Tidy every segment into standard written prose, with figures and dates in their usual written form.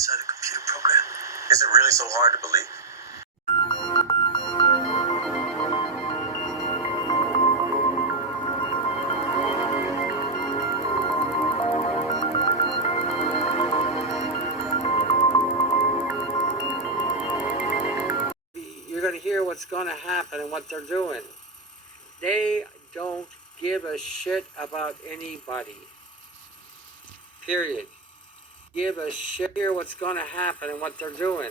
inside a computer program? Is it really so hard to believe? You're going to hear what's going to happen and what they're doing. They don't give a shit about anybody. Period. Give a shit. Hear what's going to happen and what they're doing.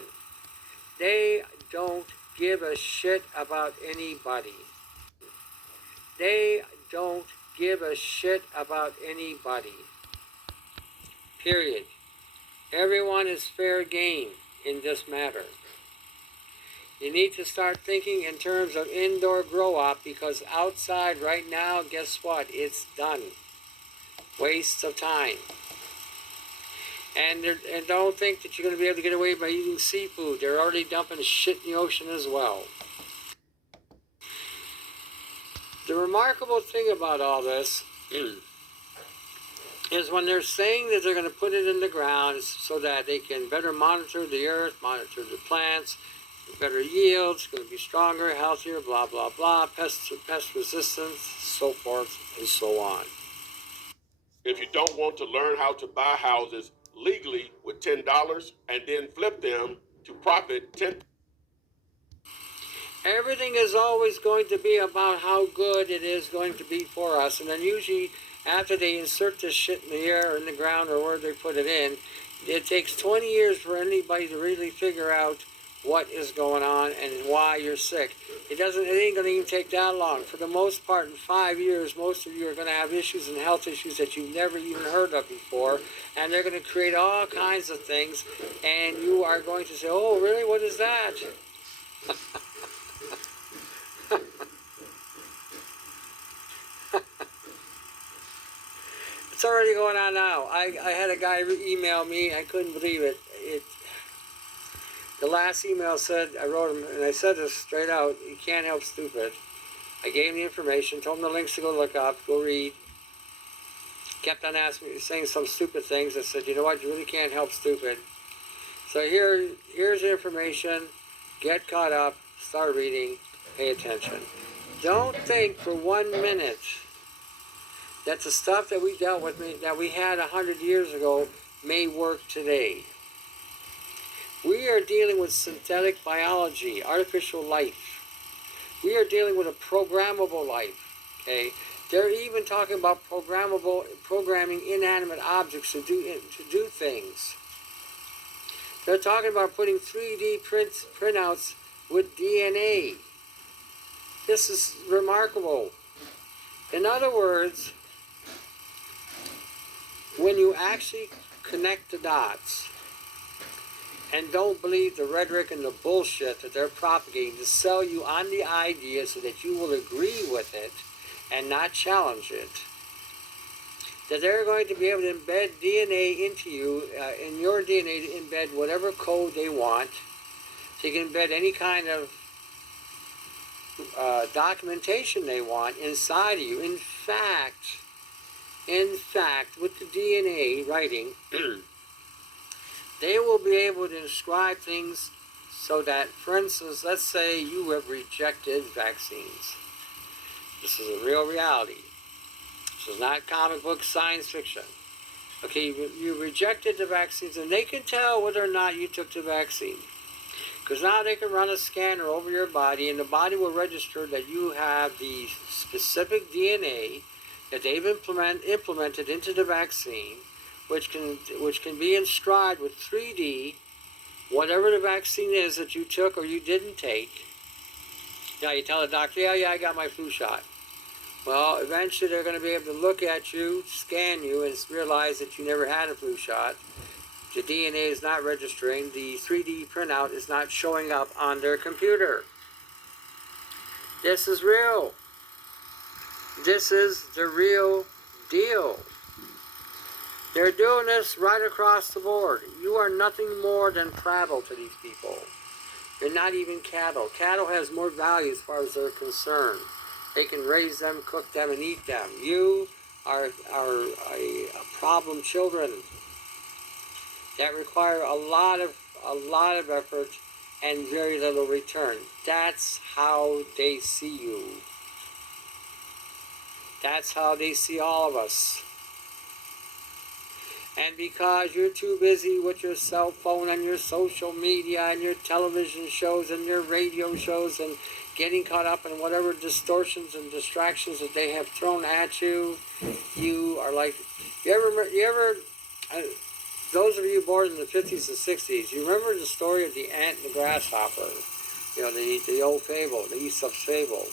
They don't give a shit about anybody. They don't give a shit about anybody. Period. Everyone is fair game in this matter. You need to start thinking in terms of indoor grow-up, because outside right now, guess what? It's done. Waste of time. And don't think that you're going to be able to get away by eating seafood. They're already dumping shit in the ocean as well. The remarkable thing about all this is when they're saying that they're going to put it in the ground so that they can better monitor the earth, monitor the plants, better yields, going to be stronger, healthier, blah, blah, blah, pest resistance, so forth and so on. If you don't want to learn how to buy houses legally with $10 and then flip them to profit 10. Everything is always going to be about how good it is going to be for us. And then usually after they insert this shit in the air or in the ground or where they put it in, it takes 20 years for anybody to really figure out what is going on and why you're sick. It ain't going to even take that long. For the most part, in 5 years, most of you are going to have issues and health issues that you've never even heard of before, and they're going to create all kinds of things, and you are going to say, oh, really? What is that? It's already going on now. I had a guy email me. I couldn't believe it. The last email said, I wrote him, and I said this straight out, you can't help stupid. I gave him the information, told him the links to go look up, go read. Kept on asking me, saying some stupid things. I said, you know what, you really can't help stupid. So here's the information. Get caught up, start reading, pay attention. Don't think for 1 minute that the stuff that we dealt with, that we had 100 years ago, may work today. We are dealing with synthetic biology, artificial life. We are dealing with a programmable life, okay? They're even talking about programming inanimate objects to do things. They're talking about putting 3D printouts with DNA. This is remarkable. In other words, when you actually connect the dots, and don't believe the rhetoric and the bullshit that they're propagating to sell you on the idea so that you will agree with it and not challenge it, that they're going to be able to embed DNA into you, in your DNA, to embed whatever code they want. So you can embed any kind of documentation they want inside of you. In fact, with the DNA writing, they will be able to inscribe things so that, for instance, let's say you have rejected vaccines. This is a real reality. This is not comic book science fiction. Okay, you rejected the vaccines, and they can tell whether or not you took the vaccine. Because now they can run a scanner over your body, and the body will register that you have the specific DNA that they've implemented into the vaccine, which can be inscribed with 3D, whatever the vaccine is that you took or you didn't take. Yeah, you tell the doctor, yeah, I got my flu shot. Well, eventually they're going to be able to look at you, scan you, and realize that you never had a flu shot. The DNA is not registering. The 3D printout is not showing up on their computer. This is real. This is the real deal. They're doing this right across the board. You are nothing more than prattle to these people. You're not even cattle. Cattle has more value as far as they're concerned. They can raise them, cook them, and eat them. You are a problem children. that require a lot of effort and very little return. That's how they see you. That's how they see all of us. And because you're too busy with your cell phone and your social media and your television shows and your radio shows and getting caught up in whatever distortions and distractions that they have thrown at you, you are like, those of you born in the 50s and 60s, you remember the story of the ant and the grasshopper? You know, the old fable, the Aesop's fable.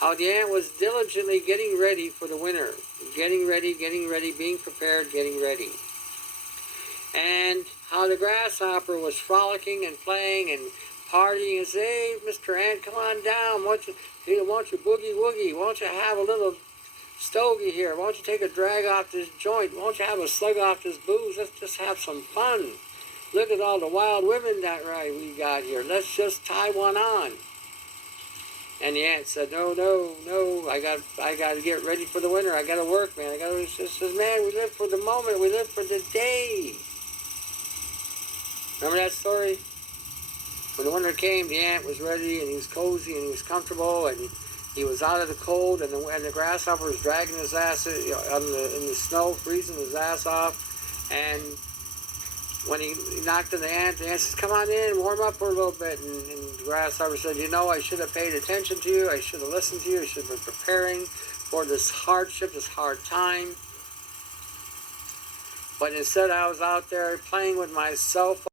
How the ant was diligently getting ready for the winter. Getting ready, being prepared, getting ready. And how the grasshopper was frolicking and playing and partying and say, hey, Mr. Ant, come on down. Why don't you boogie woogie? Why don't you have a little stogie here? Why don't you take a drag off this joint? Why don't you have a slug off this booze? Let's just have some fun. Look at all the wild women that we got here. Let's just tie one on. And the ant said, no, I got to get ready for the winter. I got to work, man. She says, man, we live for the moment. We live for the day. Remember that story? When the winter came, the ant was ready, and he was cozy, and he was comfortable, and he was out of the cold, and the grasshopper was dragging his ass in the snow, freezing his ass off. And when he knocked on the ant says, come on in, warm up for a little bit. And the grasshopper said, you know, I should have paid attention to you. I should have listened to you. I should have been preparing for this hardship, this hard time. But instead, I was out there playing with my cell phone.